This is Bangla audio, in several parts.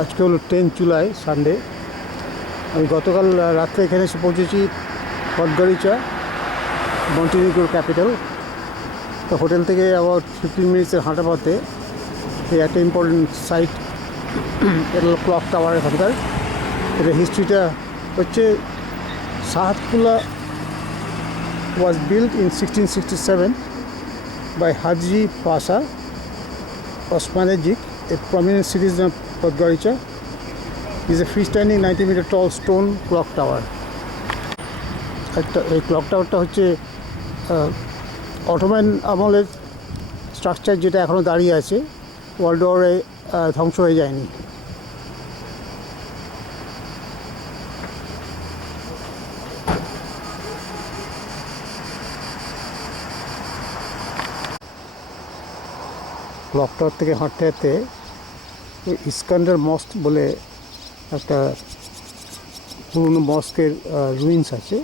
আজকে হলো 10 জুলাই সানডে। আমি গতকাল রাত্রে এখানে এসে পৌঁছেছি পদগরিচা, মন্টিনিগ্রোর ক্যাপিটাল। তো হোটেল থেকে অ্যাবাউট 15 মিনিটসের হাঁটা পথে এই একটা ইম্পর্টেন্ট সাইট, এটা হলো ক্লক টাওয়ার এখানকার। এটা হিস্ট্রিটা হচ্ছে সাহাতকুলা was built in 1667 by Haji Pasha Osmanajik, a prominent citizen of Podgorica. Is a freestanding 90-meter tall stone clock tower. এই ক্লক টাওয়ারটা হচ্ছে অটোম্যান আমলের স্ট্রাকচার, যেটা এখনও দাঁড়িয়ে আছে, ওয়ার্ল্ড ওয়ারে ধ্বংস হয়ে যায়নি। ক্লক টাওয়ার থেকে হাঁটতে হাঁটতে ইস্কান্ডার মস্ক বলে একটা পুরনো মস্কের রুইন্স আছে,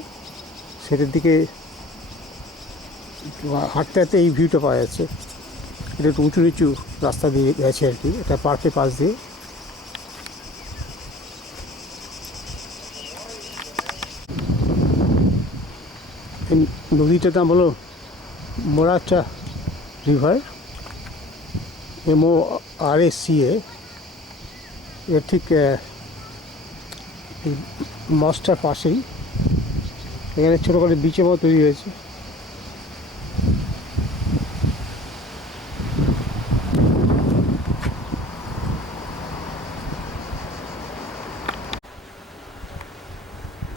সেটার দিকে হাঁটতে হাঁটতে এই ভিউটা পাওয়া যাচ্ছে। এটা একটু উঁচু নিচু রাস্তা দিয়ে গেছে আর কি, এটা পার্কের পাশ দিয়ে। নদীটার নাম হলো মোরাচা রিভার, MORACA। এর ঠিক মস্কটার পাশেই এখানে ছোটো করে বিচের মতো তৈরি হয়েছে।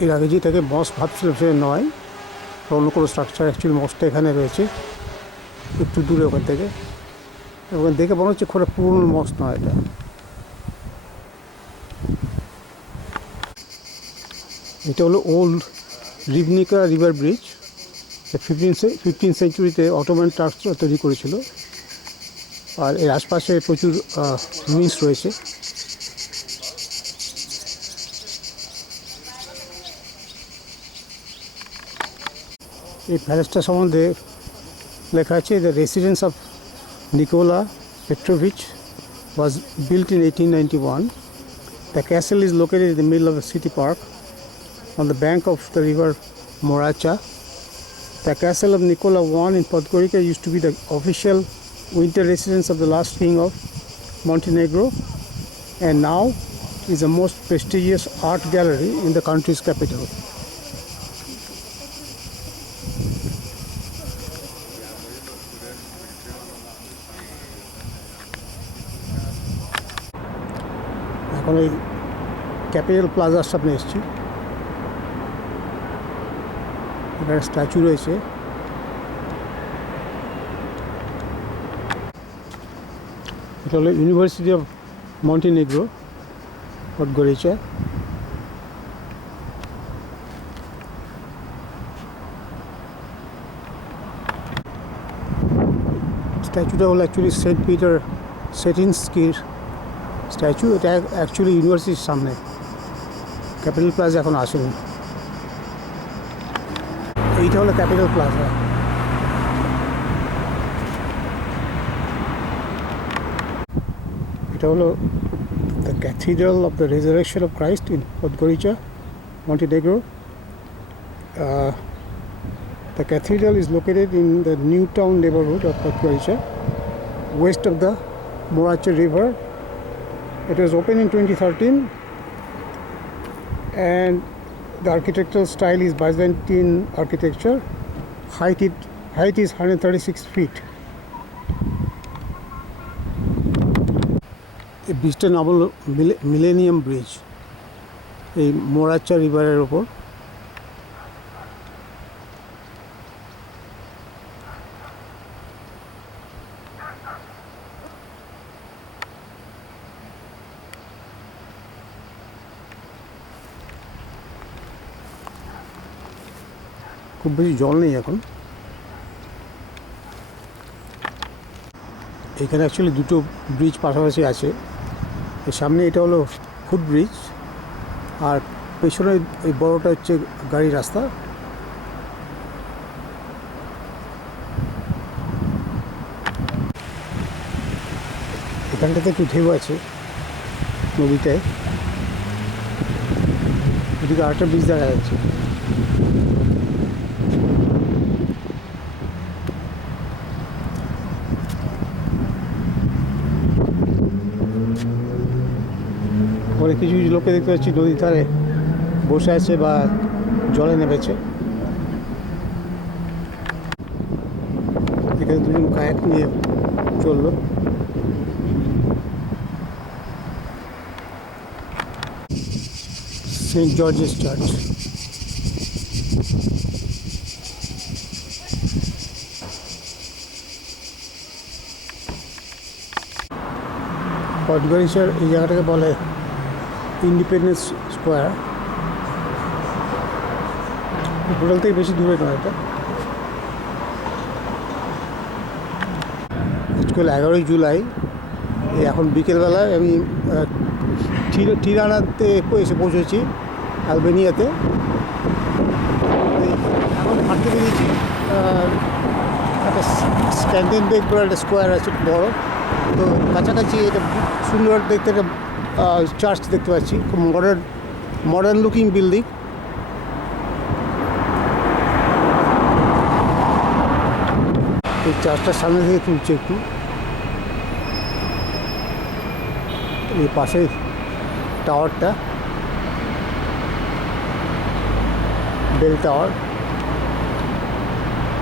এর আগে যেটাকে মস্ক ভাবছিল সে নয়, অন্য কোনো স্ট্রাকচার। অ্যাকচুয়ালি মস্কটা এখানে রয়েছে একটু দূরে ওখান থেকে, এবং দেখে মনে হচ্ছে খুব পুরনো মস্ক নয় এটা। এটা হলো ওল্ড রিভনিকা রিভার ব্রিজ, 15 সেঞ্চুরিতে অটোম্যান টার্কসরা তৈরি করেছিল। আর এর আশপাশে প্রচুর রুইন্স রয়েছে। এই প্যালেসটা সম্বন্ধে লেখা আছে, the residence of Nikola Petrovich was built in 1891. The castle is located in the middle of the city park on the bank of the river Moracha. The castle of Nikola I in Podgorica used to be the official winter residence of the last king of Montenegro, and now is the most prestigious art gallery in the country's capital. এখন এই ক্যাপিটাল প্লাজার সামনে এসেছি, এখানে স্ট্যাচু রয়েছে। এটা হলো ইউনিভার্সিটি অফ মন্টিনিগ্রো, পডগরিচা। স্ট্যাচুটা হলো অ্যাকচুয়ালি সেন্ট পিটার সেটিনস্কির স্ট্যাচু। এটা অ্যাকচুয়ালি ইউনিভার্সিটির সামনে, ক্যাপিটাল প্লাজা এখন আসেনি। এইটা হলো ক্যাপিটাল প্লাজা। এটা হলো the cathedral of the resurrection of Christ in Podgorica, Montenegro. The cathedral is located in the New Town neighborhood of Podgorica, west of the Moracha River. It was opened in 2013, and the architectural style is Byzantine architecture. Height is 136 feet. এই ব্রিজটার নাম হলো মিলেনিয়াম ব্রিজ, এই মোরাচা রিভারের ওপর। খুব বেশি জল নেই এখন। এখানে অ্যাকচুয়ালি দুটো ব্রিজ পাশাপাশি আছে। এর সামনে এটা হলো ফুট ব্রিজ, আর পেছনে এই বড়টা হচ্ছে গাড়ি রাস্তা। এখানটাতে একটু ঢেউ আছে। নদীতে। এদিকে আরেকটা ব্রিজ দেখা যাচ্ছে। পরে কিছু কিছু লোককে দেখতে পাচ্ছি নদীর ধারে বসে আছে বা জলে নেমেছে। এখানে দুজন কায়াক নিয়ে চললো। Saint George's church. পটগড়িয়ার এই জায়গাটাকে বলে ইন্ডিপেন্ডেন্স স্কোয়ার। হোটেল থেকে বেশি দূরে নয় এটা। আজকাল 11ই জুলাই, এখন বিকেলবেলায় আমি টিরানাতে এসে পৌঁছেছি, আলবেনিয়াতে। এখন হাঁটতে বেরিয়েছি। একটা স্ক্যান্ডিনেভিয়ান বলে একটা স্কোয়ার আছে বড়, তো কাছাকাছি এটা সুন্দর দেখতে একটা চার্চ দেখতে পাচ্ছি, খুব মডার্ন লুকিং বিল্ডিং। এই চার্চটার সামনে থেকে তুলছে একটু। এই পাশে টাওয়ারটা, বেল টাওয়ার।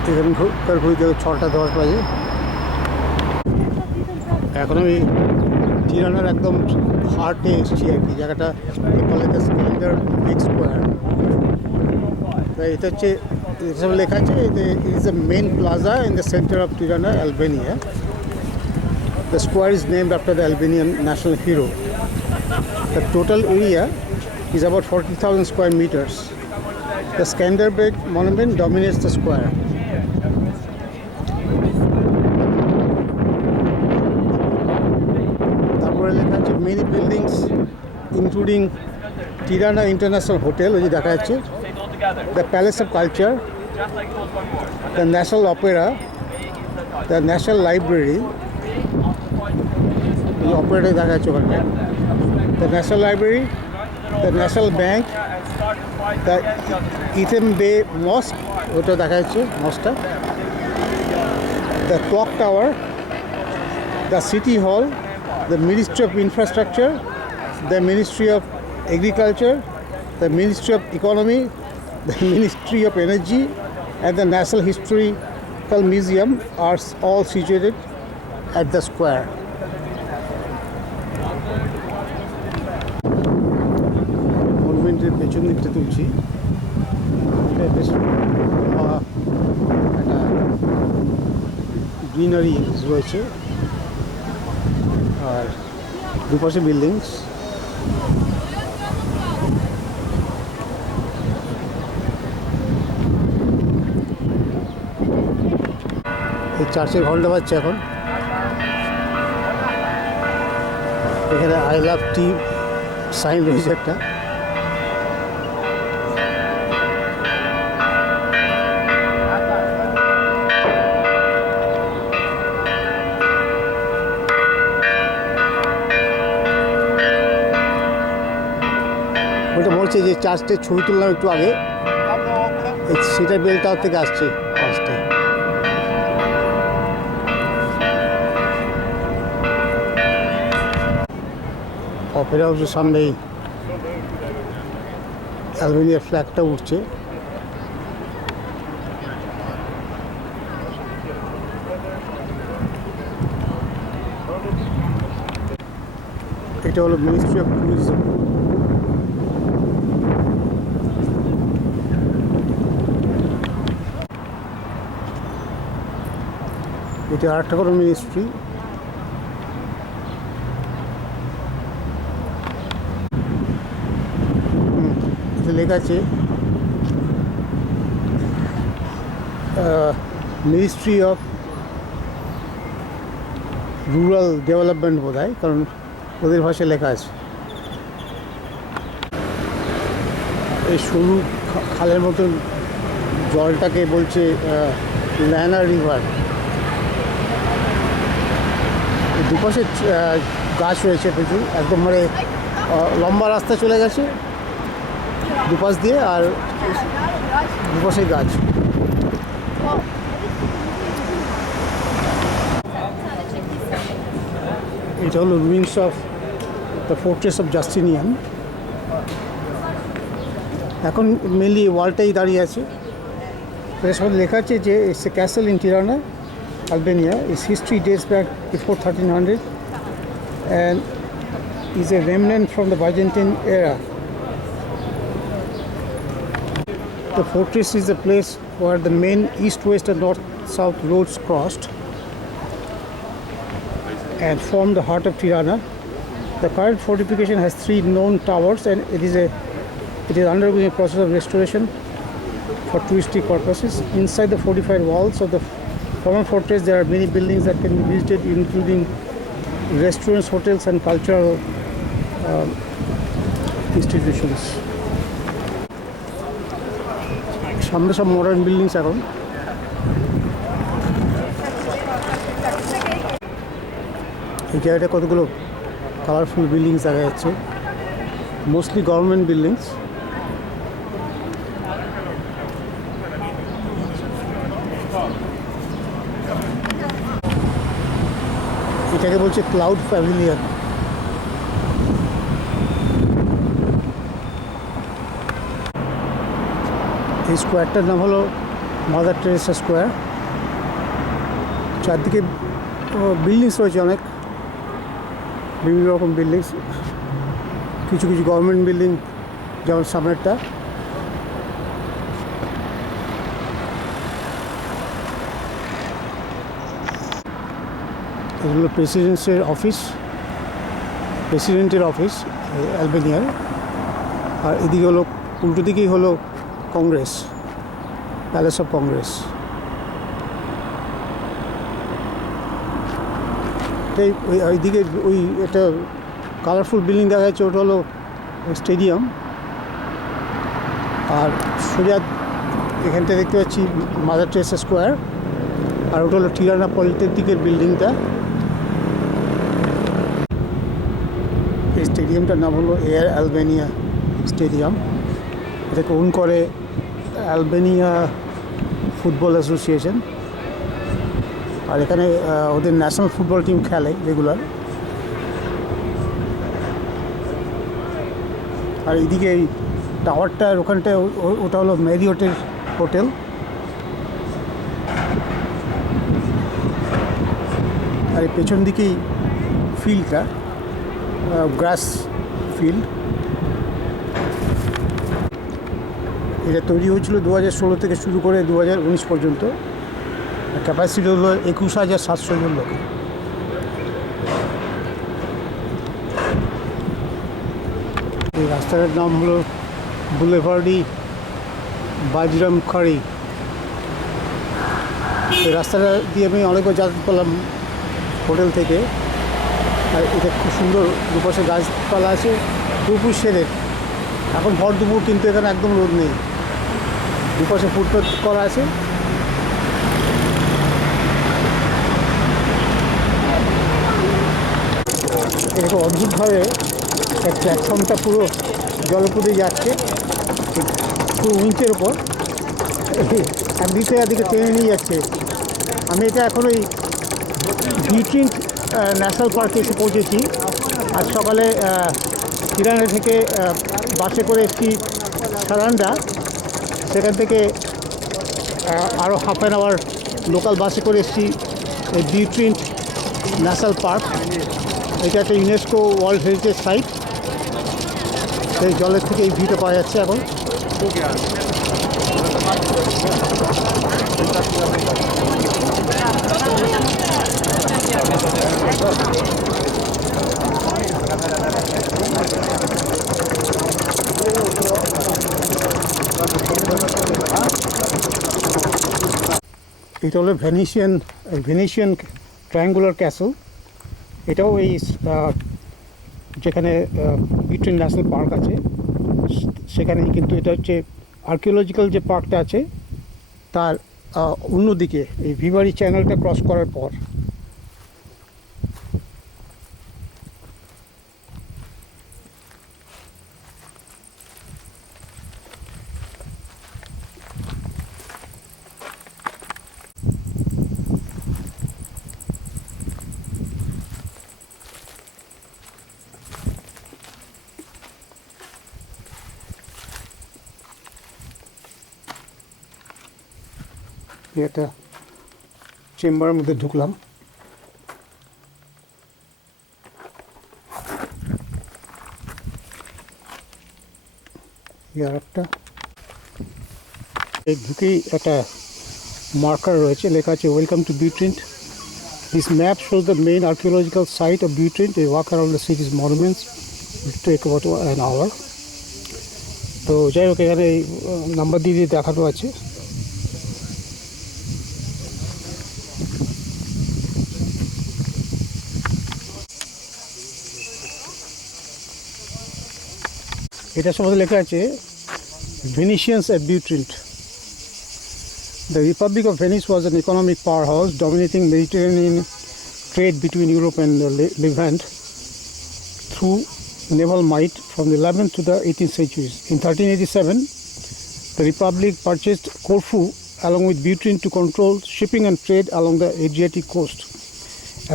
এখানকার ঘড়িতে 6:10 বাজে। এখন আমি টিরানার একদম হার্টে এসেছি আর কি। জায়গাটা বলে স্প্লেন্ডার বিগ স্কোয়ার। এটা হচ্ছে, এসব লেখা আছে যে it is the main plaza in the centre of Tirana, Albania. The square is named after the Albanian national hero. The total area is about 40,000 square meters. The Skanderbeg monument dominates the square. তারপরে লেখা আছে many buildings including Tirana International Hotel, which দেখা যাচ্ছে, the Palace of Culture, the National Opera, the National Library, অপারেটর দেখা যাচ্ছে ওখানে, the National Library, the National Bank, the Ethem Bey mosque, ওটা দেখা যাচ্ছে মস্কটা, the Clock Tower, the City Hall, the Ministry of Infrastructure, the Ministry of Agriculture, the Ministry of Economy, the Ministry of Energy, and the National Historical Museum are all situated at the square. মনুমেন্টের পেছন দিকটা তুলছি। এটা বেশ একটা গ্রিনারি রয়েছে, আর দুপাশে বিল্ডিংস। এই চার্চের ঘন্টা বাজছে এখন। এখানে আই লাভ টি সাইন রয়েছে একটা। ওটা মনে হচ্ছে যে চার্চটার ছবি তুললাম একটু আগে, সেটা বেল টাওয়ার থেকে আসছে আসতে। অপেরা হাউসের সামনেই অ্যালবেনিয়ার ফ্ল্যাগটা উঠছে। এটা হলো মিনিস্ট্রি অফ ট্যুরিজম। এটা আরেকটা কোনো মিনিস্ট্রি। লেখা আছে মিনিস্ট্রি অফ রুরাল ডেভেলপমেন্ট বোধ হয়, কারণ ওদের ভাষায় লেখা আছে। এই সরু খালের মতন জলটাকে বলছে ল্যানা রিভার। দুপাশে গাছ রয়েছে প্রচুর, একদম মানে লম্বা রাস্তা চলে গেছে দুপাশ দিয়ে, আর দুপাশে গাছ। এটা হলো ruins of the fortress of Justinian. এখন মেনলি ওয়ালটাই দাঁড়িয়ে আছে। এটা সব লেখা আছে যে it's a castle in Tirana, Albania. Its history dates back before 1300 and is a remnant from the Byzantine era. The fortress is the place where the main east, west and north-south roads crossed and formed the heart of Tirana. The current fortification has 3 known towers and it is undergoing a process of restoration for touristic purposes. Inside the fortified walls of the former fortress there are many buildings that can be visited, including restaurants, hotels and cultural institutions. সামনে সব মডার্ন বিল্ডিংস এখন। এই জায়গাটা কতগুলো কালারফুল বিল্ডিংস দেখা যাচ্ছে, মোস্টলি গভর্নমেন্ট বিল্ডিংস। এটাকে বলছে ক্লাউড প্যাভিলিয়ন। এই স্কোয়ারটার নাম হলো মাদার টেরেসা স্কোয়ার। চারদিকে বিল্ডিংস রয়েছে অনেক, বিভিন্ন রকম বিল্ডিংস, কিছু কিছু গভর্নমেন্ট বিল্ডিং, যেমন সামনেরটা। এগুলো প্রেসিডেন্টের অফিস অ্যালবেনিয়ার। আর এদিকে হলো, উল্টো দিকেই হলো কংগ্রেস, প্যালেস অফ কংগ্রেস। ওইদিকে ওই একটা কালারফুল বিল্ডিং দেখা যাচ্ছে, ওটা হলো স্টেডিয়াম। আর সোজা এখানটা দেখতে পাচ্ছি মাদার টেরেসা স্কোয়ার, আর ওটা হলো টিরানা পলিটেকনিকের বিল্ডিংটা। এই স্টেডিয়ামটার নাম হলো এয়ার অ্যালবেনিয়া স্টেডিয়াম। এটাকে ওন করে অ্যালবেনিয়া ফুটবল অ্যাসোসিয়েশন। আর এখানে ওদের ন্যাশনাল ফুটবল টিম খেলে রেগুলার। আর এদিকে এই টাওয়ারটার ওখানটায় ওটা হলো ম্যারিয়টের হোটেল। আর এই পেছন দিকেই ফিল্ডটা, গ্রাস ফিল্ড। এটা তৈরি হয়েছিল 2016 থেকে শুরু করে 2019 পর্যন্ত। ক্যাপাসিটি হলো 21,700 জন লোক। এই রাস্তাটার নাম হলো বুলেভার্ডি বাজরাম খাড়ি। এই রাস্তাটা দিয়ে আমি অনেকবার যাতায়াত করলাম হোটেল থেকে। আর এটা খুব সুন্দর, দুপাশে গাছপালা আছে, দুপুর সেরের। এখন ভর দুপুর, কিন্তু এখানে একদম রোদ নেই, দুপাশে ফুটপাথ করা আছে। এরকম অদ্ভুতভাবে প্ল্যাটফর্মটা পুরো জলপুরে যাচ্ছে, পুরো উইঞ্চের ওপর, একদিক থেকে একদিকে টেনে নিয়ে যাচ্ছে। আমি এটা এখন ওই বিট্রিন ন্যাশনাল পার্কে এসে পৌঁছেছি। আজ সকালে তিরানা থেকে বাসে করে এসেছি সারান্ডা, সেখান থেকে আরও হাফ অ্যান আওয়ার লোকাল বাসে করে এসেছি বিট্রিন ন্যাশনাল পার্ক। এটা একটা ইউনেস্কো ওয়ার্ল্ড হেরিটেজ সাইট। সেই জলের থেকে এই ভিউটা পাওয়া যাচ্ছে এখন। এটা হলো ভেনিশিয়ান ট্রায়াঙ্গুলার ক্যাসেল। এটাও এই যেখানে বিট্রিন ন্যাশনাল পার্ক আছে সেখানেই, কিন্তু এটা হচ্ছে আর্কিওলজিক্যাল যে পার্কটা আছে তার অন্যদিকে, এই ভিভারি চ্যানেলটা ক্রস করার পর। এটা চেম্বারের মধ্যে ঢুকলাম। আর একটা এই ঢুকেই একটা মার্কার রয়েছে, লেখা আছে welcome to Butrint. This map shows the main archaeological site of Butrint. A walk around the city's monuments will take about an hour. তো যাই হোক, এখানে নাম্বার দিয়ে দিয়ে দেখানো আছে। এটা সম্বন্ধে লেখা আছে Venetians at Butrint. The Republic of Venice was an economic powerhouse dominating Mediterranean trade between Europe and Levant through naval might from the 11th to the 18th centuries. In 1387, the Republic purchased Corfu along with Butrint to control shipping and trade along the Adriatic coast.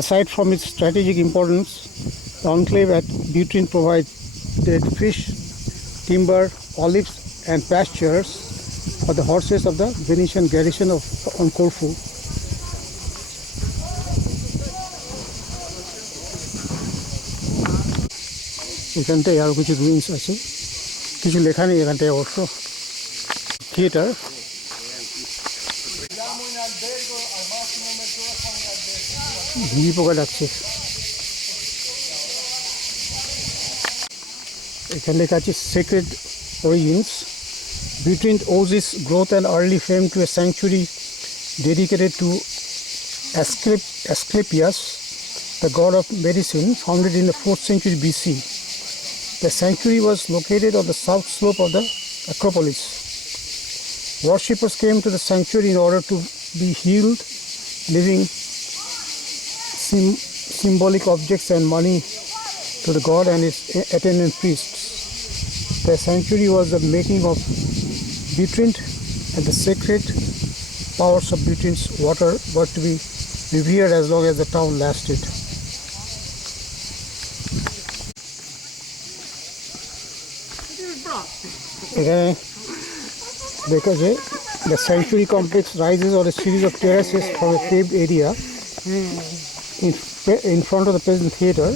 Aside from its strategic importance, the enclave at Butrint provided fish, timber, olives, and pastures for the horses of the Venetian garrison on Corfu. এখানটায় আরও কিছু রুইন্স আছে, কিছু লেখা নেই এখানটায় অবশ্য। থিয়েটার, ঘিরি পোকা ডাকছে। এখানে লেখা আছে sacred origins. Butrint owes its growth and early fame to a sanctuary dedicated to Asclepius, the god of medicine, founded in the 4th century BC. The sanctuary was located on the south slope of the Acropolis. Worshippers came to the sanctuary in order to be healed, leaving symbolic objects and money to the god and his attendant priests. The sanctuary was the making of Butrint, and the sacred powers of Butrint's water were to be revered as long as the town lasted. এখানে দেখা যায় the sanctuary complex rises on a series of terraces from a paved area in front of the present theatre.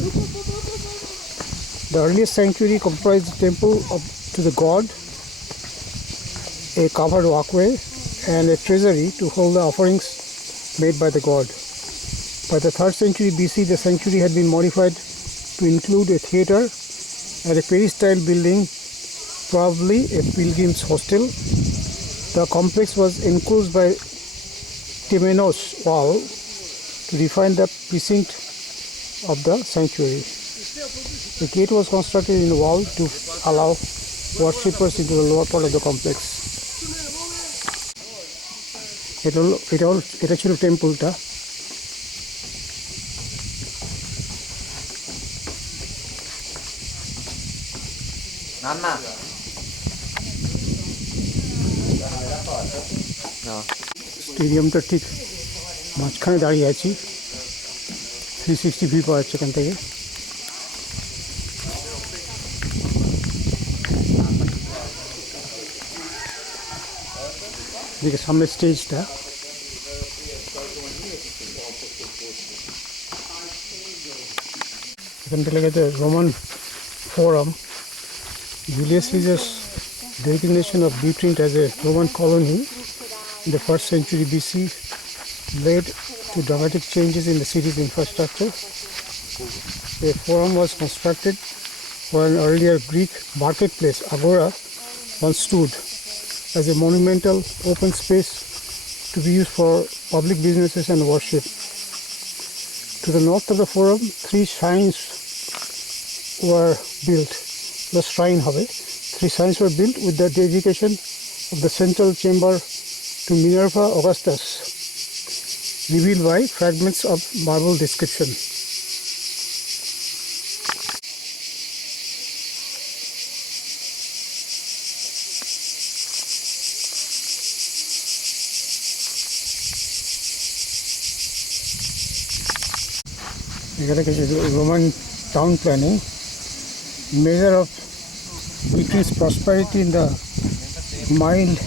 The earliest sanctuary comprised the temple to the god, a covered walkway, and a treasury to hold the offerings made by the god. By the 3rd century BC, the sanctuary had been modified to include a theatre and a peristyle building, probably a pilgrim's hostel. The complex was enclosed by Temenos wall to define the precinct of the sanctuary. A gate was constructed in the wall to allow worshippers into the lower part of the complex. এটা ছিল টেম্পলটা। স্টেডিয়ামটা ঠিক মাঝখানে দাঁড়িয়ে আছি, 360 ভিউ পাওয়া যাচ্ছে এখান থেকে। এদিকে সামনে স্টেজটা। এখানটা লেগেছে Roman forum. Julius Caesar's designation of Butrint as a Roman colony in the 1st century BC led to dramatic changes in the city's infrastructure. A forum was constructed where an earlier Greek marketplace, agora, once stood as a monumental open space to be used for public businesses and worship. To the north of the forum, 3 shrines were built. The shrine হবে, 3 shrines were built with the dedication of the central chamber to Minerva Augustus, revealed by fragments of marble description. এখানে কিছু Roman town planning, measure of Butrint's prosperity in the mild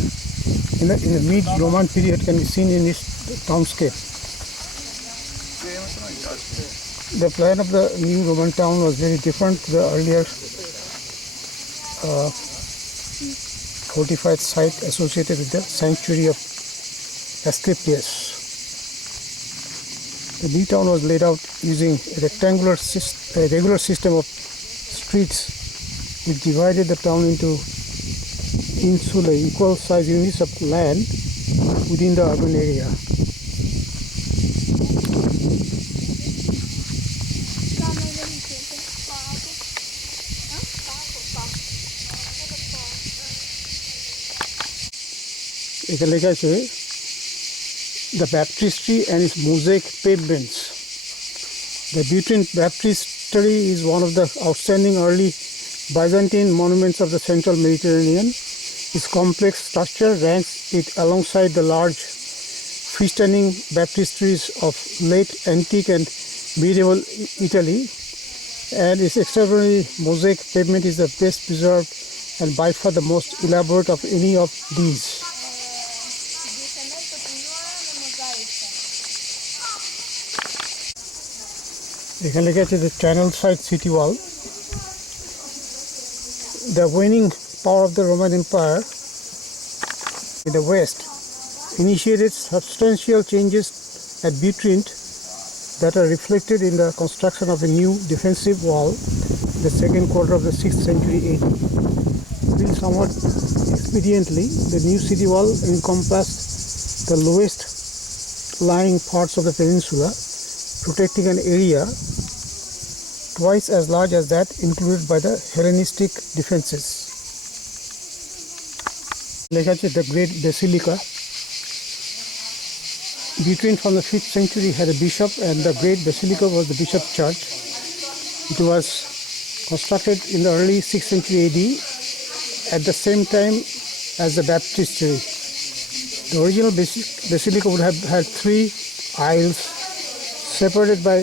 in the mid-Roman period can be seen in this townscape. The plan of the new Roman town was very different to the earlier fortified site associated with the sanctuary of Asclepius. The new town was laid out using a regular system of streets which divided the town into insulae, equal size units of land within the urban area. এখানে লেখা আছে the baptistry and its mosaic pavements. The Butrine Baptistry is one of the outstanding early Byzantine monuments of the central Mediterranean. Its complex structure ranks it alongside the large freestanding baptistries of late antique and medieval Italy, and its extraordinary mosaic pavement is the best preserved and by far the most elaborate of any of these. এখানে লেখা আছে the channel side city wall. The waning power of the Roman Empire in the west initiated substantial changes at Butrine that are reflected in the construction of a new defensive wall in the second quarter of the 6th century AD. Built somewhat expediently, the new city wall encompassed the lowest lying parts of the peninsula, protecting an area twice as large as that included by the Hellenistic defenses. লেখা আছে the Great Basilica. Butrine from the 5th century had a bishop, and the Great Basilica was the bishop church. It was constructed in the early 6th century AD at the same time as the baptistry. The original basilica would have had 3 aisles separated by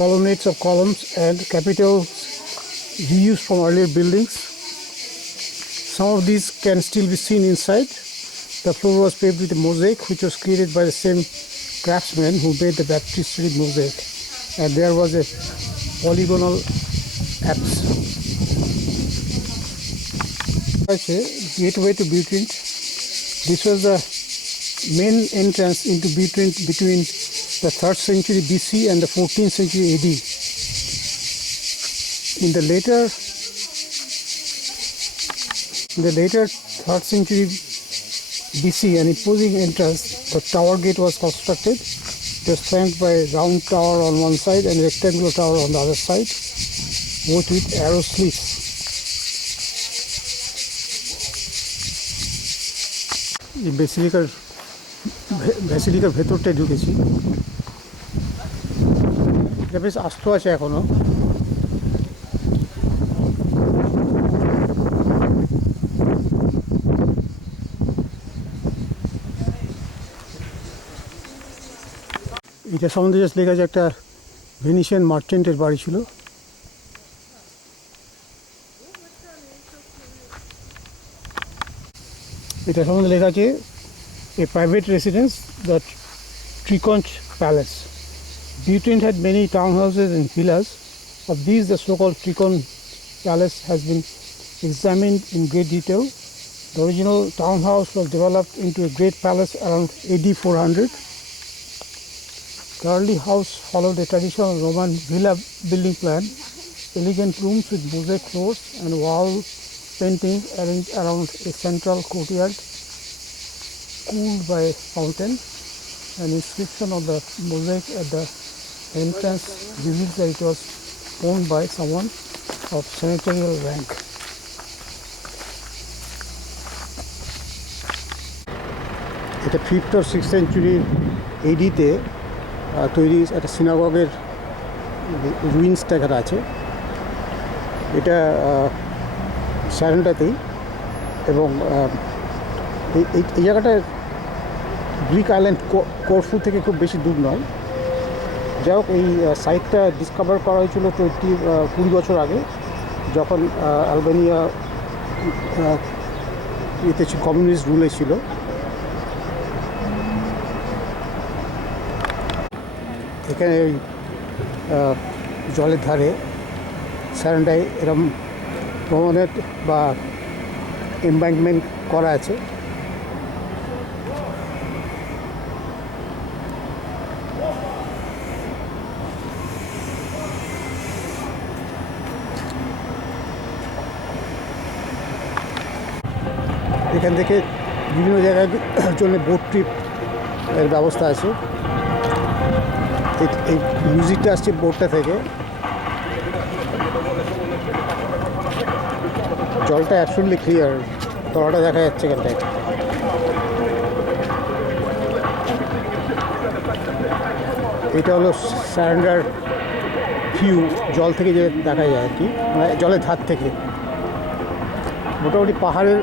colonnades of columns and capitals reused from earlier buildings. Some of these can still be seen inside. The floor was paved with a mosaic which was created by the same craftsman who made the baptistry mosaic, and there was a polygonal apse. Gateway to Butrine. This was the main entrance into Butrine between the 3rd century BC and the 14th century AD. In the later 3rd century BC, an imposing entrance, the tower gate was constructed. It was flanked by a round tower on one side and a rectangular tower on the other side, both with arrow slits. এই বেসিলিকার ভেতরটায় ঢুকেছি। এটা বেশ আস্ত আছে এখনো। এটা সম্বন্ধে জাস্ট লেখা আছে একটা ভেনিশিয়ান মার্চেন্টের বাড়ি ছিল। এটা সম্বন্ধে লেখা আছে a private residence, the Triconch Palace. Butrine had many townhouses and villas. Of these, the so-called Triconch Palace has been examined in great detail. The original townhouse was developed into a great palace around AD 400. The early house followed a traditional Roman villa building plan, elegant rooms with mosaic floors and wall paintings arranged around a central courtyard cooled by a fountain. An inscription on the mosaic at the entrance reveals that it was owned by someone of senatorial rank. এটা 5th or 6th century AD-তে তৈরি একটা সিনাগগের রুইন্স দেখা আছে। এটা স্যারেন্টাতেই, এবং এই জায়গাটা গ্রিক আইল্যান্ড করফু থেকে খুব বেশি দূর নয়। যাই হোক, এই সাইটটা ডিসকভার করা হয়েছিল 20 বছর আগে, যখন আলবেনিয়া এতে কমিউনিস্ট রুলে ছিল। এখানে ওই জলের ধারে স্যারেন্ডায় এরকম প্রমোনেট বা এমব্যাঙ্কমেন্ট করা আছে। এখান থেকে বিভিন্ন জায়গায় জন্য বোট ট্রিপ এর ব্যবস্থা আছে। এই মিউজিকটা আসছে বোটটা থেকে। জলটা অ্যাবসলিউটলি ক্লিয়ার, তলাটা দেখা যাচ্ছে এখানটায়। এটা হলো সারেন্ডার ভিউ, জল থেকে যে দেখা যায় আর কি, মানে জলের ধার থেকে। মোটামুটি পাহাড়ের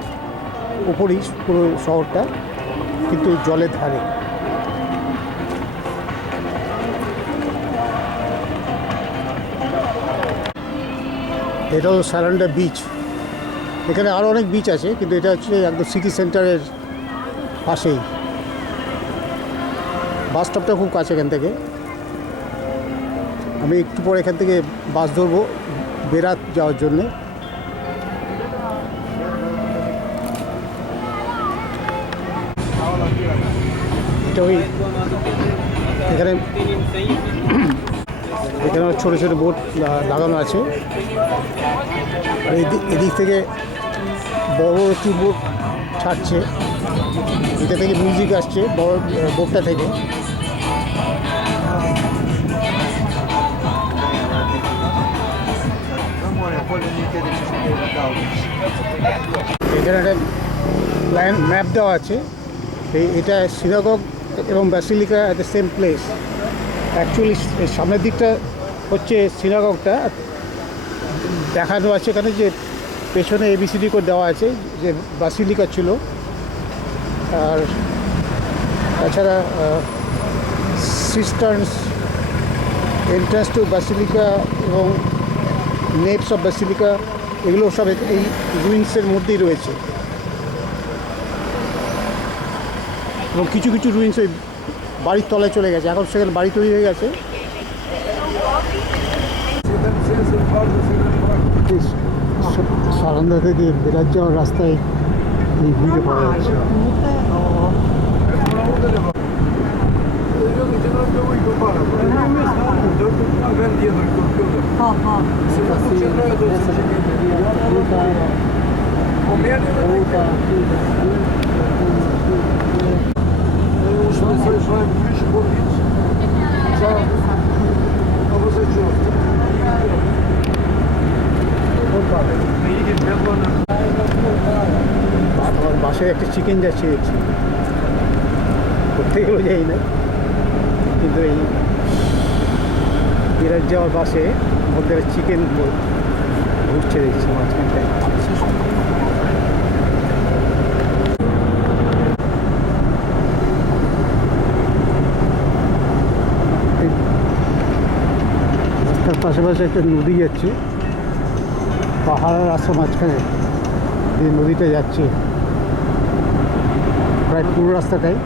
উপরই পুরো শহরটা, কিন্তু জলের ধারে। এটা হলো সারেন্ডার বিচ। এখানে আরও অনেক বিচ আছে, কিন্তু এটা হচ্ছে একদম সিটি সেন্টারের পাশেই। বাস স্টপটা খুব কাছে এখান থেকে। আমি একটু পরে এখান থেকে বাস ধরবো বেরাত যাওয়ার জন্যে। এটা ওই এখানে ছোটো ছোটো বোট লাগানো আছে। আর এদিক থেকে বড় একটি বোট ছাড়ছে, এটা থেকে মিউজিক আসছে বড় বোটটা থেকে। এখানে একটা প্ল্যান ম্যাপ দেওয়া আছে। এটা সিনাগগ এবং basilica at the same place. Actually সামনের দিকটা হচ্ছে সিনাগগটা দেখানো আছে এখানে, যে পেছনে ABCD করে দেওয়া আছে যে ব্যাসিলিকা ছিল। আর তাছাড়া সিস্টার্নস, এন্ট্রান্স টু ব্যাসিলিকা এবং নেপস অফ ব্যাসিলিকা, এগুলো সব এই রুইন্সের মধ্যেই রয়েছে। এবং কিছু কিছু রুইন্স ওই বাড়ির তলায় চলে গেছে, এখন সেখানে বাড়ি তৈরি হয়ে গেছে। সারান্দা থেকে বেরাত যাওয়ার রাস্তায় এই ভিড়ে পাওয়া যাচ্ছে। আমার বাসায় একটা চিকেন যাচ্ছে দেখছি, করতে গেলেও যাই না, কিন্তু এই বেরাত যাওয়ার বাসে মধ্যে চিকেন ঘুরছে দেখছি মাঝখানটায়। রাস্তার পাশাপাশি একটা নদী যাচ্ছে, পাহাড়ের রাস্তার মাঝখানে যে নদীটা যাচ্ছে প্রায় পুরো রাস্তাটাই।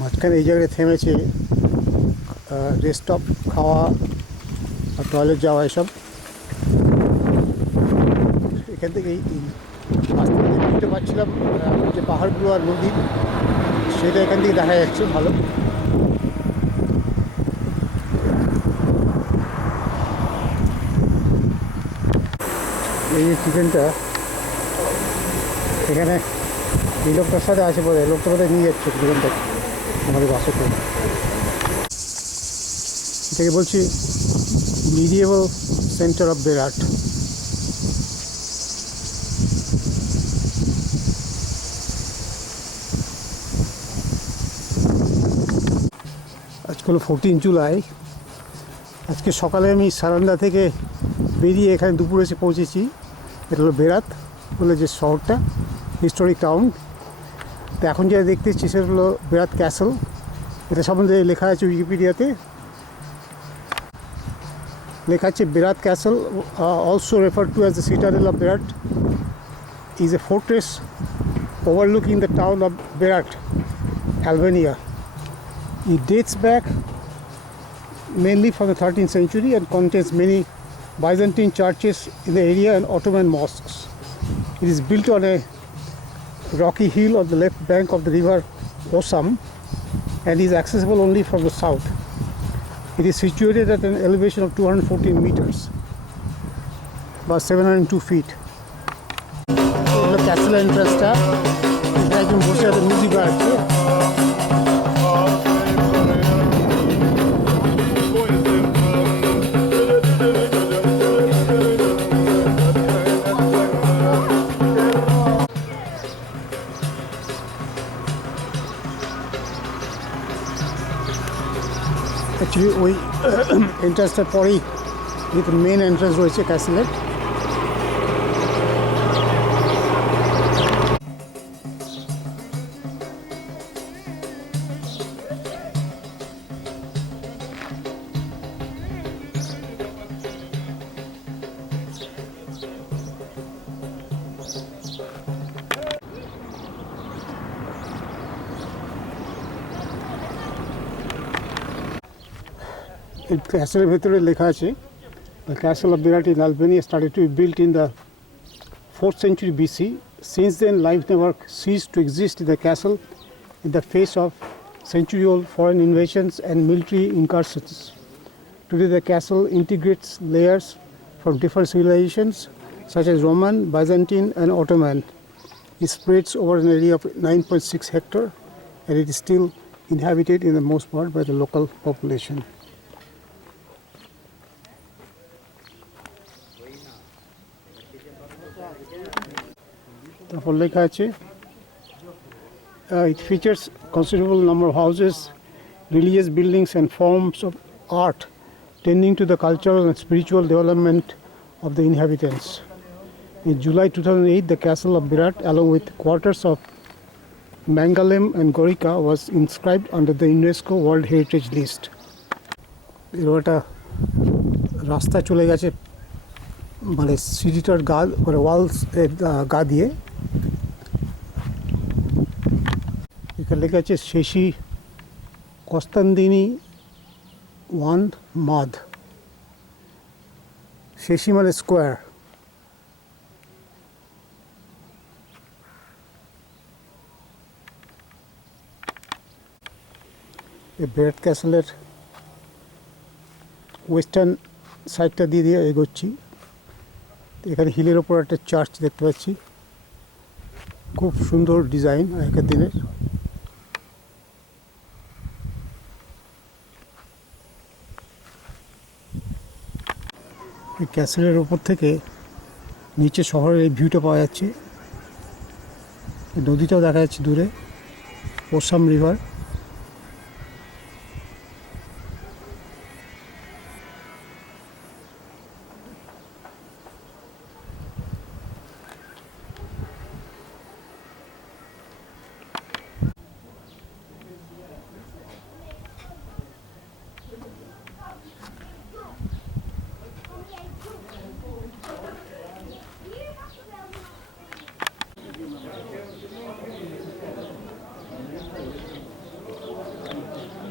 মাঝখানে এই জায়গায় থেমেছে রেস্ট স্টপ, খাওয়া আর টয়লেট যাওয়া এসব। এখান থেকে রাস্তা থেকে বুঝতে পারছিলাম যে পাহাড়গুলো আর নদী, সেটা এখান থেকে দেখা যাচ্ছে ভালো। এই যে চিকেনটা এখানে এই লোকটার সাথে আছে বলে, লোকটা বোধহয় নিয়ে যাচ্ছে চিকেনটা আমাদের বাসে করে। এটাকে বলছি মিডিয়েবল সেন্টার অফ বেরাট। আজকে হলো 14 জুলাই। আজকে সকালে আমি সারান্দা থেকে বেরিয়ে এখানে দুপুরে এসে পৌঁছেছি। এটা হলো বেরাত বলে যে শহরটা, হিস্টোরিক টাউন। তো এখন যেটা দেখতেছি সেটা হলো বেরাত ক্যাসেল। এটা সম্বন্ধে লেখা আছে উইকিপিডিয়াতে, লেখা আছে Berat castle, also referred to as the citadel of Berat, is a fortress overlooking the town of Berat, Albania. It dates back mainly from the 13th century and contains many Byzantine churches in the area and Ottoman mosques. It is built on a rocky hill on the left bank of the river Osam and is accessible only from the south. It is situated at an elevation of 214 meters, about 702 feet. Castle এন্ট্রান্সটা, একজন বসে আছে মিউজিক বাজছে। অ্যাকচুয়ালি ওই এন্ট্রান্সটার পরেই মেন এন্ট্রান্স রয়েছে ক্যাসেলের। এই ক্যাসেলের ভেতরে লেখা আছে, the castle of Berat in Albania started to be built in the 4th century BC. Since then, life never ceased to exist in the castle in the face of century-old foreign invasions and military incursions. Today, the castle integrates layers from different civilizations such as Roman, Byzantine, and Ottoman. It spreads over an area of 9.6 hectares, and it is still inhabited in the most part by the local population. তারপর লেখা আছে, it features considerable number of houses, religious buildings and forms of art tending to the cultural and spiritual development of the inhabitants. In July 2008, the castle of Berat, along with quarters of Mangalem and Gorica, was inscribed under the UNESCO World Heritage List. এরকম একটা রাস্তা চলে গেছে মানে সিটিটার গা, মানে ওয়ালস গা দিয়ে। এখানে লেখা আছে শেষি কস্তান্দিনী ওয়ান মাদ। শেষি মানে স্কোয়ার। এই বেরাট ক্যাসেলের ওয়েস্টার্ন সাইডটা দিয়ে এগোচ্ছি। এখানে হিলের ওপর একটা চার্চ দেখতে পাচ্ছি, খুব সুন্দর ডিজাইন আগেকার দিনের। এই ক্যাসেলের ওপর থেকে নিচে শহরের এই ভিউটা পাওয়া যাচ্ছে। নদীটাও দেখা যাচ্ছে দূরে, ওসাম রিভার।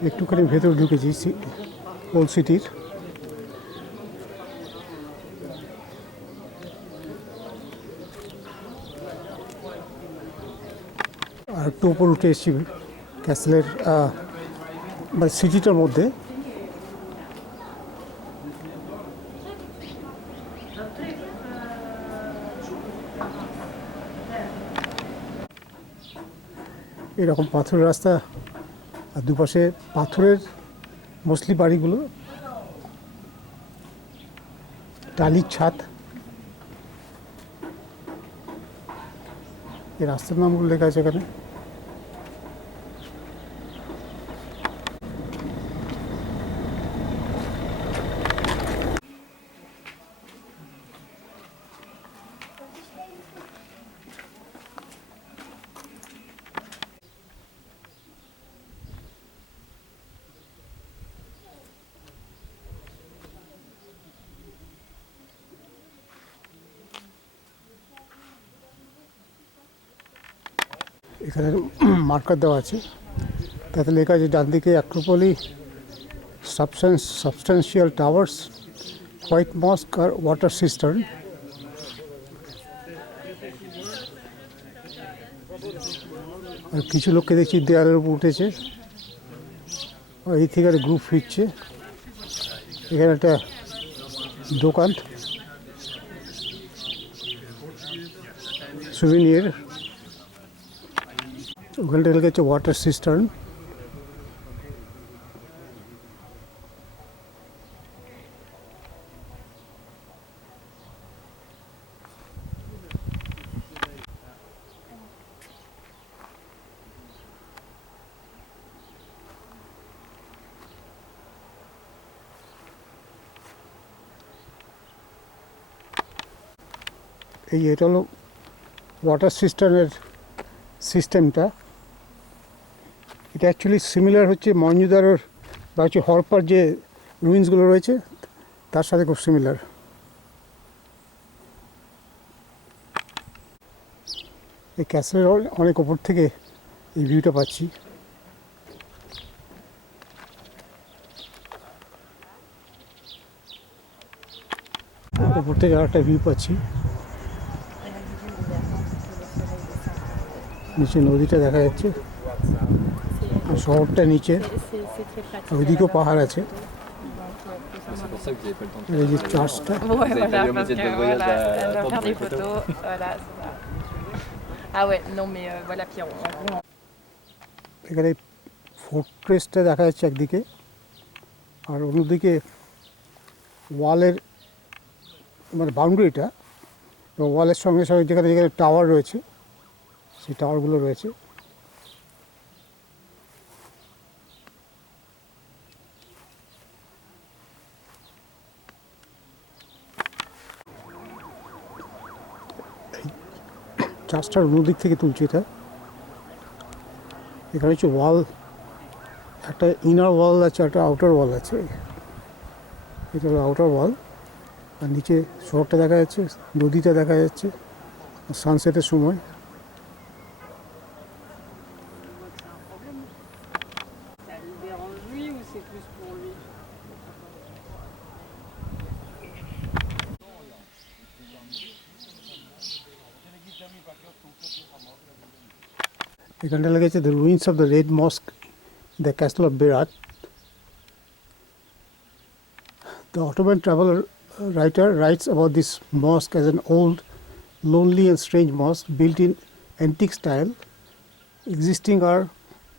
একটুখানি ভেতরে ঢুকেছি ওল্ড সিটির। আর একটু উপর উঠে এসেছি ক্যাসেলের মানে সিটিটার মধ্যে। এরকম পাথরের রাস্তা, আর দুপাশে পাথরের মোস্টলি বাড়িগুলো, টালির ছাদ। এই রাস্তার নামগুলো লেখা আছে এখানে। এখানে মার্কার দেওয়া আছে, তাতে লেখা আছে ডান দিকে অ্যাক্রোপলি, সাবস্টেন্সিয়াল টাওয়ার্স, হোয়াইট মস্ক আর ওয়াটার সিস্টার্ন। আর কিছু লোককে দেখছি দেয়ালের উপর উঠেছে, এই থেকে একটা গ্রুপ ফিরছে। এখানে একটা দোকান, সুভিনিয়ার, ওখানটা লেখা হচ্ছে ওয়াটার সিস্টার্ন। এটা হলো ওয়াটার সিস্টেমের সিস্টেমটা। এটা অ্যাকচুয়ালি সিমিলার হচ্ছে মহেঞ্জোদারোর বা হচ্ছে হরপ্পার যে রুইন্সগুলো রয়েছে তার সাথে খুব সিমিলার। এই ক্যাসেলের অনেক ওপর থেকে এই ভিউটা পাচ্ছি। ওপর থেকে আরেকটা ভিউ পাচ্ছি, নিচে নদীটা দেখা যাচ্ছে আর শহরটা নিচে, ওইদিকেও পাহাড় আছে। এই যে চার্চটা, এখানে ফোর্ট্রেসটা দেখা যাচ্ছে একদিকে, আর অন্যদিকে ওয়ালের মানে বাউন্ডারিটা, ওয়ালের সঙ্গে সঙ্গে যেখানে যেখানে টাওয়ার রয়েছে সেই টাওয়ারগুলো রয়েছে। চার্চটার অন্যদিক থেকে তুলছি এটা। এখানে হচ্ছে ওয়াল, একটা ইনার ওয়াল আছে, একটা আউটার ওয়াল আছে। এটা হলো আউটার ওয়াল, আর নিচে শহরটা দেখা যাচ্ছে, নদীটা দেখা যাচ্ছে সানসেটের সময়। এখানটা লেগেছে the ruins of the Red Mosque, the castle of Berat. The Ottoman traveler writer writes about this mosque as an old, lonely and strange mosque built in antique style. Existing are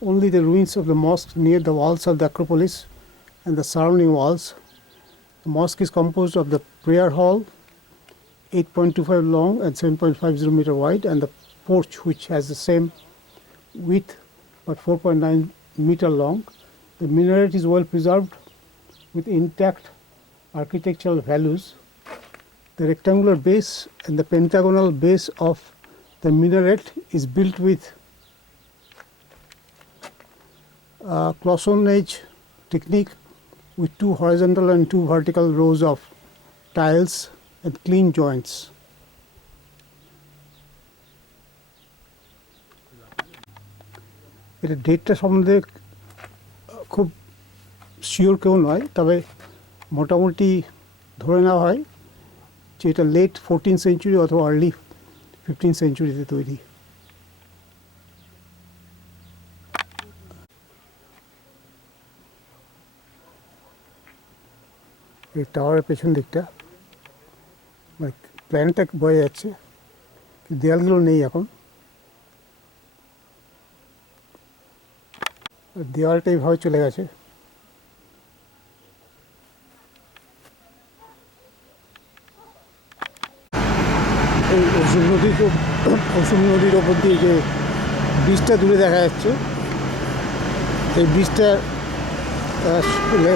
only the ruins of the mosque near the walls of the Acropolis and the surrounding walls. The mosque is composed of the prayer hall, 8.25 long and 7.50 meter wide, and the porch, which has the same width but 4.9 meter long. The minaret is well preserved with intact architectural values. The rectangular base and the pentagonal base of the minaret is built with cloisonnage technique with 2 horizontal and 2 vertical rows of tiles and clean joints. এটা ডেটটা সম্বন্ধে খুব শিওর কেউ নয়, তবে মোটামুটি ধরে নেওয়া হয় যে এটা লেট 14th সেঞ্চুরি অথবা আর্লি 15th সেঞ্চুরিতে তৈরি। এই টাওয়ারের পেছন দিকটা মানে প্ল্যানটা বয়ে যাচ্ছে, দেয়ালগুলো নেই এখন। দেওয়ালটা এইভাবে চলে গেছে। এই অসুম নদীর ওপর দিয়ে যে ব্রিজটা দূরে দেখা যাচ্ছে, এই ব্রিজটার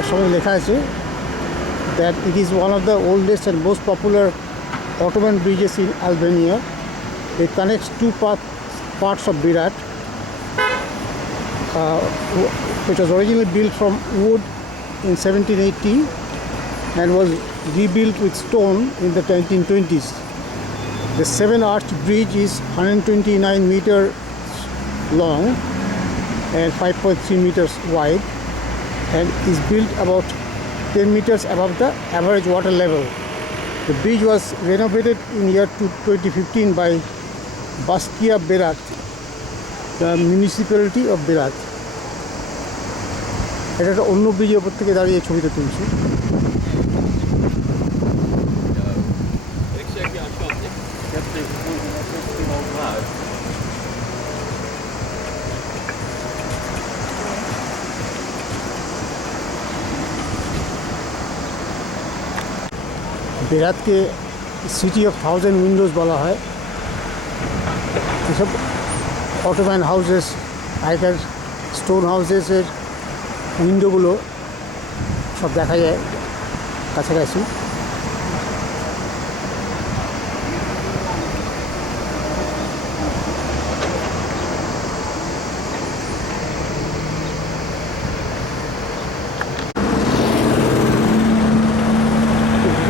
সবাই লেখা আছে that it is one of the oldest and most popular Ottoman bridges in Albania. It connects two parts of Berat, which was originally built from wood in 1780 and was rebuilt with stone in the 1920s. The 7-arched bridge is 129 meters long and 5.3 meters wide, and is built about 10 meters above the average water level. The bridge was renovated in year 2015 by Baskia Berat, the municipality of Berat. এটা একটা অন্য ব্রিজের উপর থেকে দাঁড়িয়ে ছবিটা তুলছি। বেরাতকে সিটি অফ 1000 উইন্ডোজ বলা হয়। এসব অটোম্যান হাউসেস, আগেকার স্টোন হাউসেসের উইন্ডোগুলো সব দেখা যায় কাছাকাছি।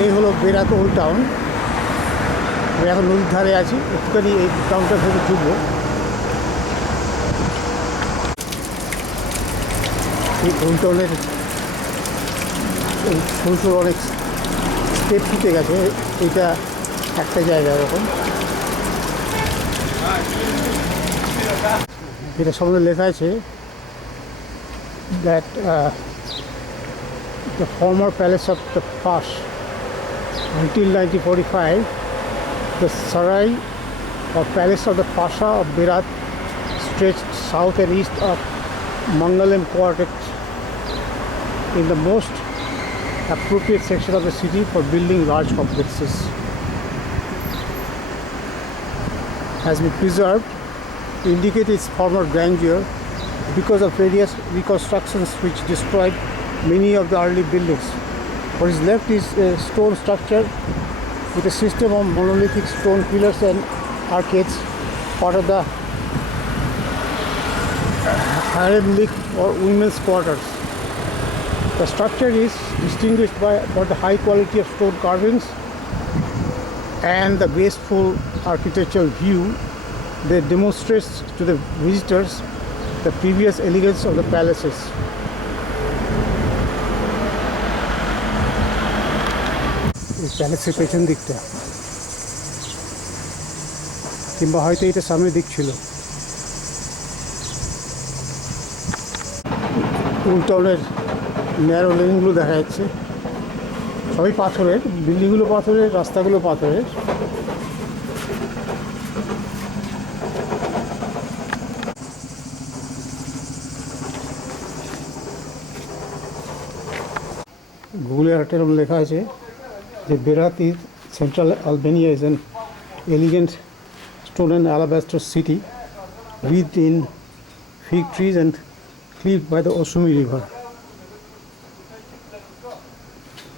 এই হলো বেরাত ওল্ড টাউন। আমি এখন নদীর ধারে আছি, একটুখানি এই টাউনটার ভেতরে ঢুকবো। এই ওল্ড টাউনের সরু সরু অনেক স্টেপ ফুটে গেছে, এটা একটা জায়গা এরকম। এটা সামনে লেখা আছে that the former palace of the Pash. Until 1945, the Sarai or palace of the Pasha of Berat stretched south and east of Mangalem quarter in the most appropriate section of the city for building large complexes. Has been preserved to indicate its former grandeur because of various reconstructions which destroyed many of the early buildings. What is left is a stone structure with a system of monolithic stone pillars and arcades, part of the harem-lik or women's quarters. The structure is distinguished by the high quality of stone carvings and the graceful architectural view that demonstrates to the visitors the previous elegance of the palaces. প্যালেসের পেছন দিকটা, কিংবা হয়তো এটা সামনের দিক ছিল। ওল্ড টাউনের ন্যারো লেনগুলো দেখা যাচ্ছে, সবই পাথরের, বিল্ডিংগুলো পাথরের, রাস্তাগুলো পাথরের। গুগলে একটা লেখা আছে যে Berat is central Albania is an elegant stone and alabaster city wreathed in fig trees and cleaved by the Osumi River.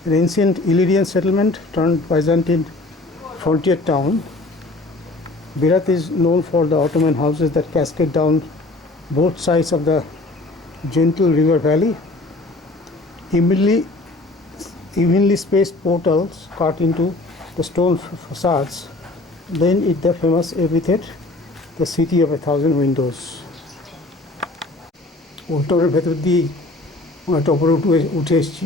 An ancient Illyrian settlement turned Byzantine frontier town, Berat is known for the Ottoman houses that cascade down both sides of the gentle river valley. Evenly spaced portals cut into the stone facades, then it the famous epithet, the city of 1000 windows. Old টাউনের ভেতর দিয়ে একটা ওপরে উঠে এসেছি,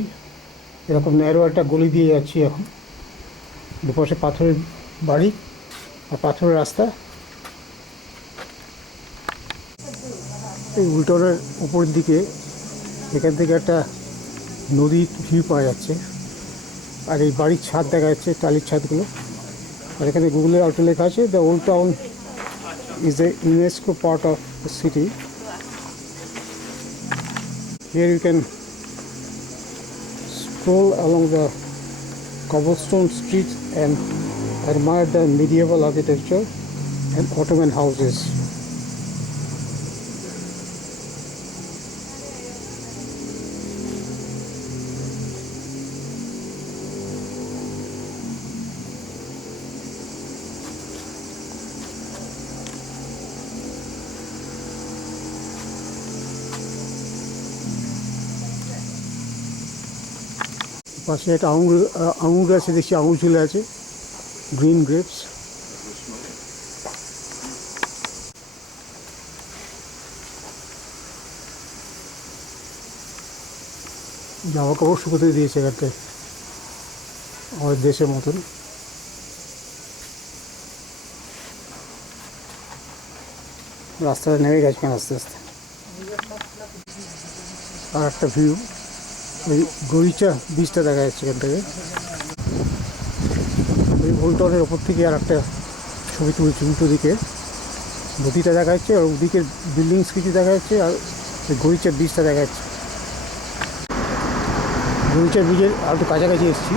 এরকম ন্যারো একটা গলি দিয়ে যাচ্ছি এখন। দুপাশে পাথরের বাড়ি আর পাথরের রাস্তা। এই ওল্ড টাউনের উপরের দিকে এখান থেকে একটা নদীর ভিউ পাওয়া যাচ্ছে, আর এই বাড়ির ছাদ দেখা যাচ্ছে, টালির ছাদগুলো। আর এখানে গুগলে আউটে লেখা আছে the old town is a UNESCO part of the city. Here you can stroll along the cobblestone streets and admire the medieval architecture and Ottoman houses. পাশে একটা আঙুর গাছে দেখছি, আঙুর ঝুলে আছে, গ্রিন গ্রেপস। জামা কাপড় শুকোতে দিয়েছে এখানটায় আমাদের দেশের মতন। রাস্তাটা নেমে গেছে আস্তে আস্তে। আর একটা ভিউ, ওই গরিচা বীজটা দেখা যাচ্ছে এখান থেকে। ওই ভুলটনের ওপর থেকে আর একটা ছবি তুলছি উল্টো দিকে, নদীটা দেখা যাচ্ছে আর ওদিকের বিল্ডিংস কিছু দেখা যাচ্ছে, আর ওই গরিচার বীজটা দেখা যাচ্ছে। গরিচার বীজের আর একটু কাছাকাছি এসেছি।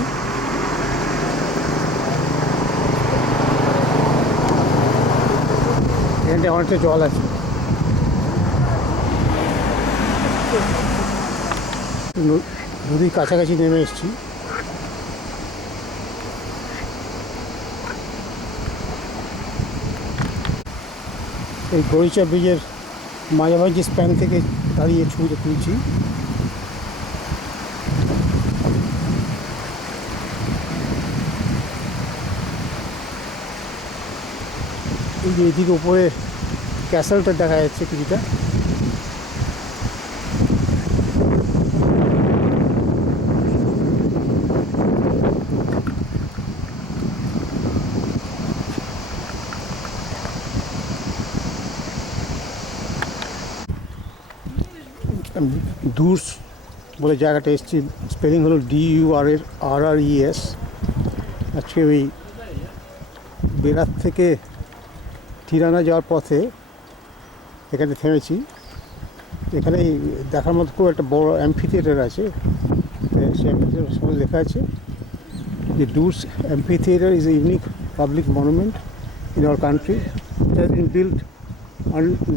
এখানটায় অনেকটা জল আছে। নদীর কাছাকাছি নেমে এসেছি। এই গরিচা ব্রিজের মাঝামাঝি স্প্যান থেকে দাঁড়িয়ে ছবিটা তুলছি। এই যে এদিকে উপরে ক্যাসেলটা দেখা যাচ্ছে কিছুটা। ডুরস বলে জায়গাটা এসেছি, স্পেলিং হলো DURRES। আজকে ওই বেরাত থেকে তিরানা যাওয়ার পথে এখানে থেমেছি। এখানে দেখার মতো খুব একটা বড় অ্যাম্ফিথিয়েটার আছে। সেই অ্যাম্ফিথিয়েটার সময় লেখা আছে যে Durres amphitheatre is a unique public monument in our country. It has been built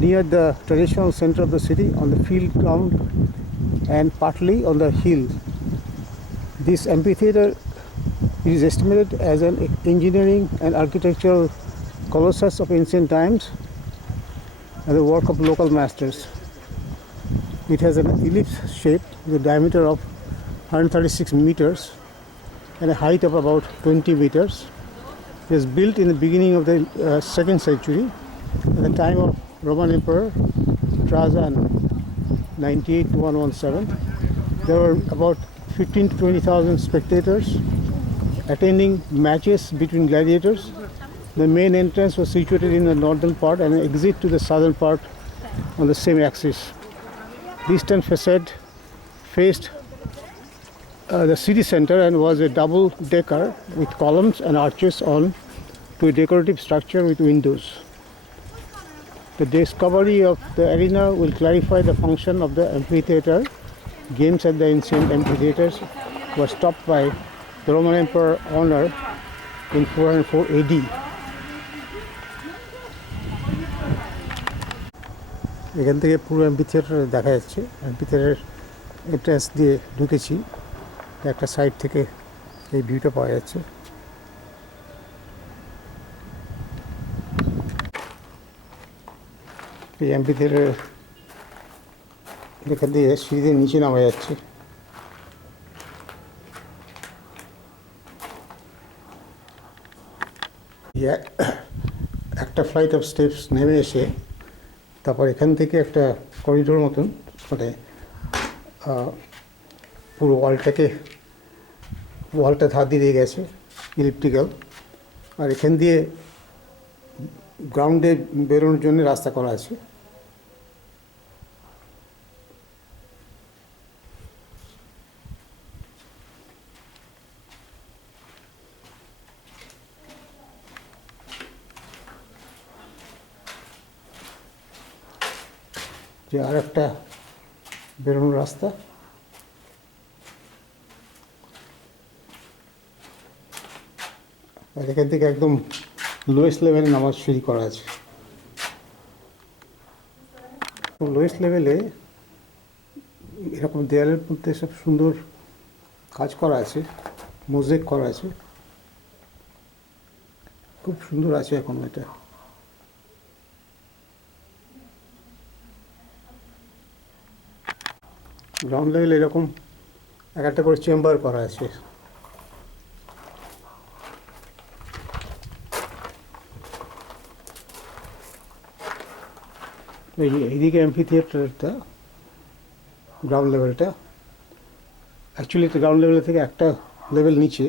near the traditional center of the city on the field ground and partly on the hill. This amphitheater is estimated as an engineering and architectural colossus of ancient times and the work of local masters. It has an ellipse shape with a diameter of 136 meters and a height of about 20 meters. It was built in the beginning of the 2nd century at the time of Roman Emperor Trajan, 98 to 117. There were about 15 to 20,000 spectators attending matches between gladiators. The main entrance was situated in the northern part and an exit to the southern part on the same axis. The eastern facade faced the city center and was a double-decker with columns and arches on to a decorative structure with windows. The discovery of the arena will clarify the function of the amphitheater. Games at the ancient amphitheaters were stopped by the Roman Emperor Honor in 404 AD. এখান থেকে পুরো অ্যাম্ফিথিয়েটার দেখা যাচ্ছে। অ্যাম্ফিথিয়েটার এন্ট্রান্স দিয়ে ঢুকেছি, একটা সাইড থেকে এই ভিউটা পাওয়া যাচ্ছে। এই অ্যাম্ফিথিয়েটার এখান দিয়ে সিঁড়ি নিচে নামা যাচ্ছে। একটা ফ্লাইট অফ স্টেপস নেমে এসে তারপর এখান থেকে একটা করিডোর মতন, মানে পুরো ওয়ালটা ধার দিয়ে গেছে ইলিপ্টিক্যাল, আর এখান দিয়ে গ্রাউন্ডে বেরোনোর জন্য রাস্তা করা আছে। যে আর একটা বেরোনোর রাস্তা। আর এখান থেকে একদম লোয়েস্ট লেভেলে নামার সিঁড়ি করা আছে। লোয়েস্ট লেভেলে এরকম দেয়ালের মধ্যে সব সুন্দর কাজ করা আছে, মোজাইক করা আছে, খুব সুন্দর আছে এখন এটা। গ্রাউন্ড লেভেলে এরকম একটা করে চেম্বার করা আছে। এইদিকে অ্যাম্ফিথিয়েটারটা গ্রাউন্ড লেভেলটা, অ্যাকচুয়ালি এটা গ্রাউন্ড লেভেল থেকে একটা লেভেল নিচে।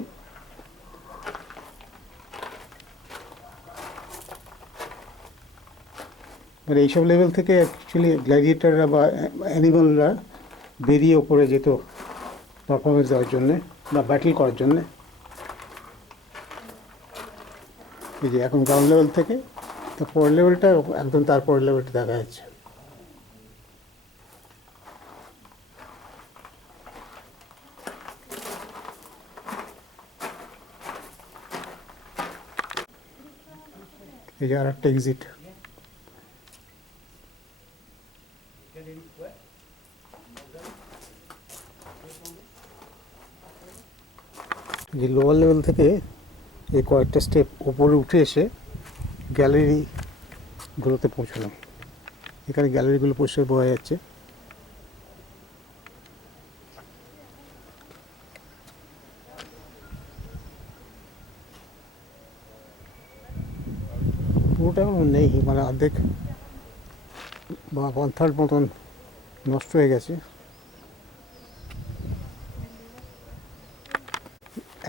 মানে এইসব লেভেল থেকে অ্যাকচুয়ালি গ্ল্যাডিয়েটাররা বা অ্যানিমালরা বেরিয়ে ওপরে যেত পারফরমেন্স দেওয়ার জন্যে বা ব্যাটেল করার জন্যে। এই যে এখন গ্রাউন্ড লেভেল থেকে পরের লেভেলটা একদম তারপরের লেভেলটা দেখা যাচ্ছে। এই যে আর একটা এক্সিট। যে লোয়ার লেভেল থেকে এই কয়েকটা স্টেপ উপরে উঠে এসে গ্যালারিগুলোতে পৌঁছলাম। এখানে গ্যালারিগুলো পরিষ্কার বোঝা যাচ্ছে। পুরোটা নেই, মানে অর্ধেক বা 1/3 মতন নষ্ট হয়ে গেছে।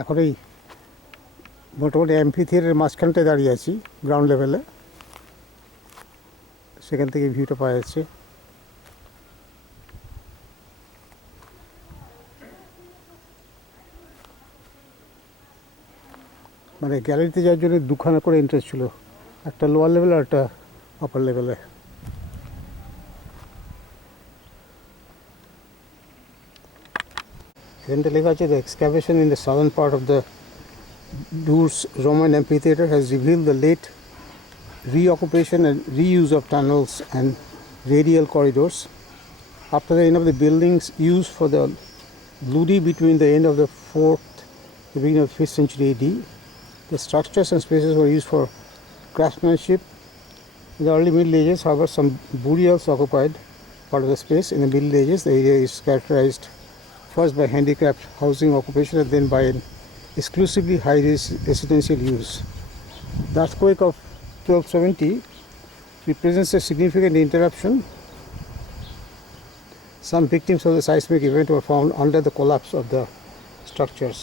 এখন এই মোটামুটি এমপি থিয়েটারের মাঝখানটায় দাঁড়িয়ে আছি গ্রাউন্ড লেভেলে। সেখান থেকে ভিউটা পাওয়া যাচ্ছে। মানে গ্যালারিতে যাওয়ার জন্য দুখানা করে এন্ট্রেন্স ছিল, একটা লোয়ার লেভেলে আর একটা আপার লেভেলে। এখানটা লেখা আছে, the excavation in the southern part of the Durs Roman amphitheater has revealed the late reoccupation and reuse of tunnels and radial corridors. After the end of the building's use for the Ludi between the end of the 4th and the beginning of the 5th century AD, the structures and spaces were used for craftsmanship. In the early Middle Ages, however, some burials occupied part of the space. In the Middle Ages, the area is characterized first by handicraft housing occupation and then by an exclusively high residential use. The earthquake of 1270 represents a significant interruption. Some victims of the seismic event were found under the collapse of the structures.